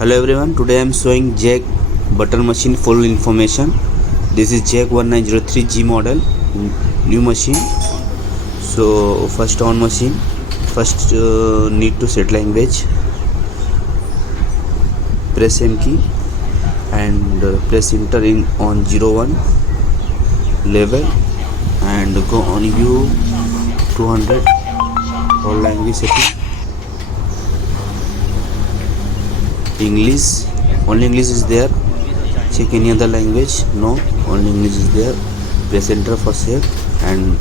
Hello everyone, today I am showing Jag butter machine full information. This is Jag 1903G model, new machine. So first on machine, first need to set language, press M key and press enter in on 01 level and go on U 200 all language setting. English, only English is there. Check any other language. No, only English is there. Press enter for save and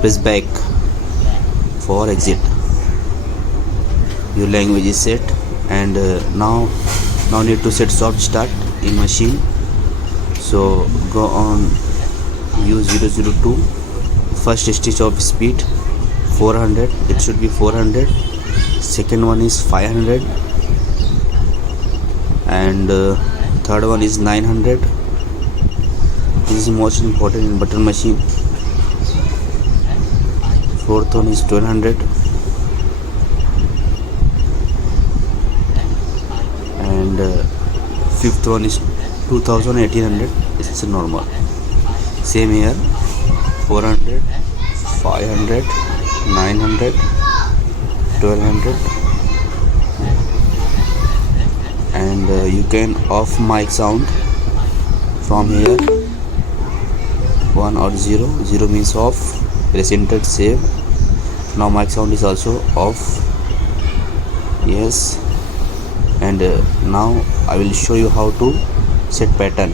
press back for exit. Your language is set and now need to set soft start in machine. So go on U002, first stitch of speed 400, it should be 400, second one is 500 and third one is 900. This is most important in butter machine. Fourth one is 1200 and fifth one is 1800. It's normal. Same here, 400, 500, 900, 1200 and you can off mic sound from here. 1 or 0 means off. Press enter, save. Now mic sound is also off. Yes, and now I will show you how to set pattern.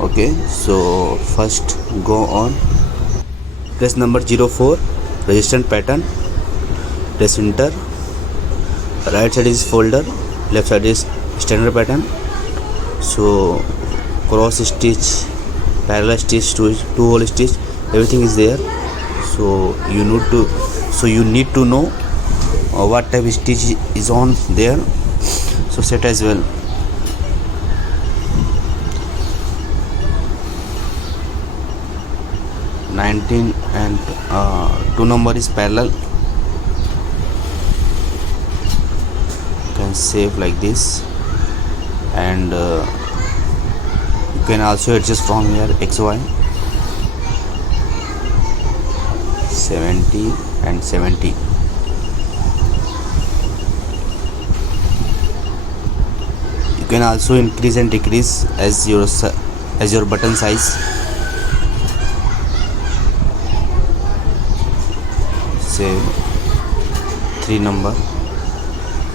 Okay, so first go on, press number 04 resistant pattern, press enter. Right side is folder, left side is standard pattern. So cross stitch, parallel stitch, two hole stitch, everything is there. So you need to know what type of stitch is on there. So set as well. (19) and 2 number is parallel. Can save like this and you can also adjust from here XY 70 and 70. You can also increase and decrease as your button size. Save 3 number.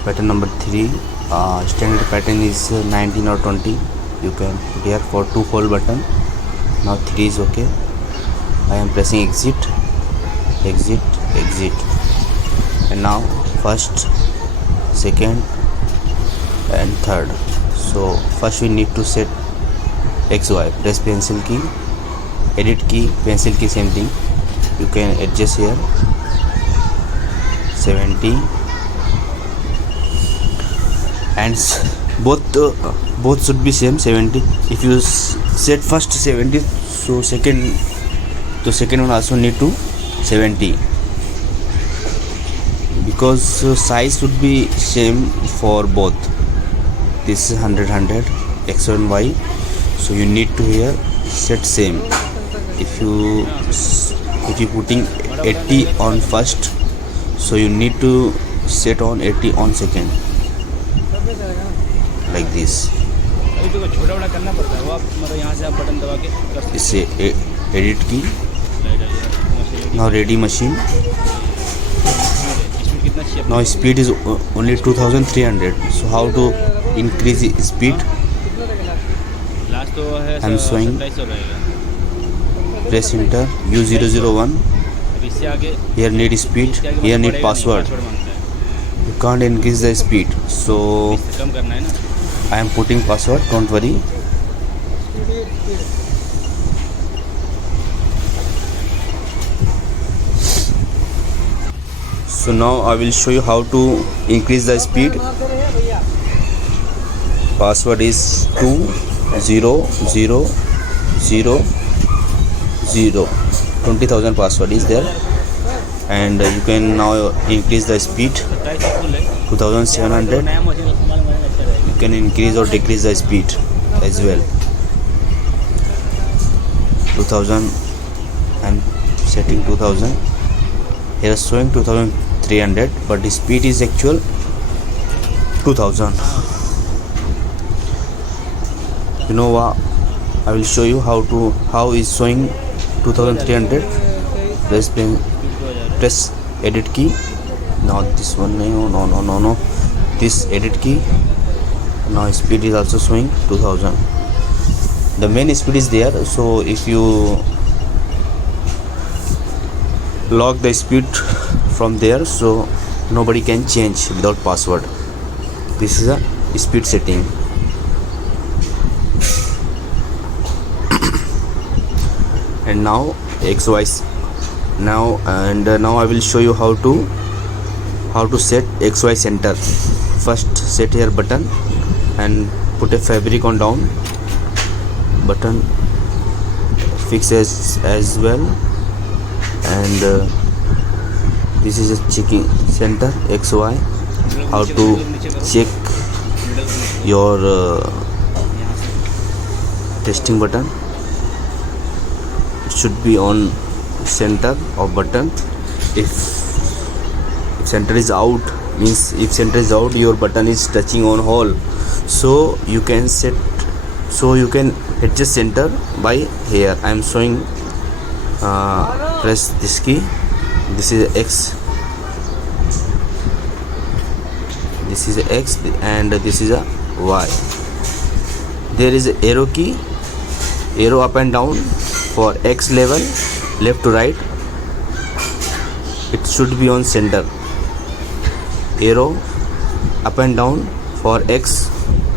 Pattern number 3, standard pattern is 19 or 20. You can put here for 2 hole button. Now 3 is okay. I am pressing exit, and now first, second and third. So first we need to set XY. Press pencil key, edit key, pencil key, same thing. You can adjust here 70 and both should be same 70. If you set first 70, so second one also need to 70 because size should be same for both. This is 100 X and Y, so you need to here set same. If you putting 80 on first, so you need to set on 80 on second, like this. इससे edit की. Now ready machine. Now speed is only 2300. So how to increase the speed? I am showing. Press enter. U001. Here need speed. Here need password. You can't increase the speed, so I am putting password, don't worry. So now I will show you how to increase the speed. Password is 200000. 20,000 password is there and you can now increase the speed 2700 can increase or decrease the speed as well. 2000, I'm setting 2000. Here is showing 2300, but the speed is actual 2000. You know what, I will show you how is showing 2300. Press edit key. Not this one, no, this edit key. Now speed is also showing 2000. The main speed is there, so if you lock the speed from there, so nobody can change without password. This is a speed setting. And now XY. Now I will show you how to set XY center. First set here button and put a fabric on down. Button fix as well, and this is a checking center XY. How to check your testing button. It should be on center of button. If center is out, means if center is out, your button is touching on hole, so you can adjust center by here. I am showing, press this key. This is X, this is a X, and this is a Y. There is a arrow key, arrow up and down for X level, left to right. It should be on center. Arrow up and down for X,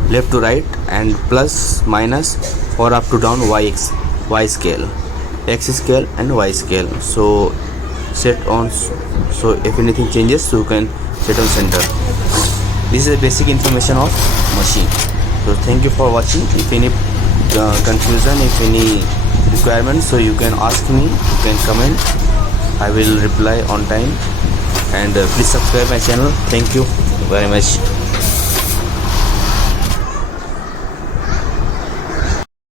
left to right, and plus minus for up to down Y scale, X scale and Y scale. So set on, so if anything changes, so you can set on center. This is a basic information of machine. So thank you for watching. If any confusion, if any requirement, so you can ask me, you can comment. I will reply on time. And please subscribe my channel. Thank you very much.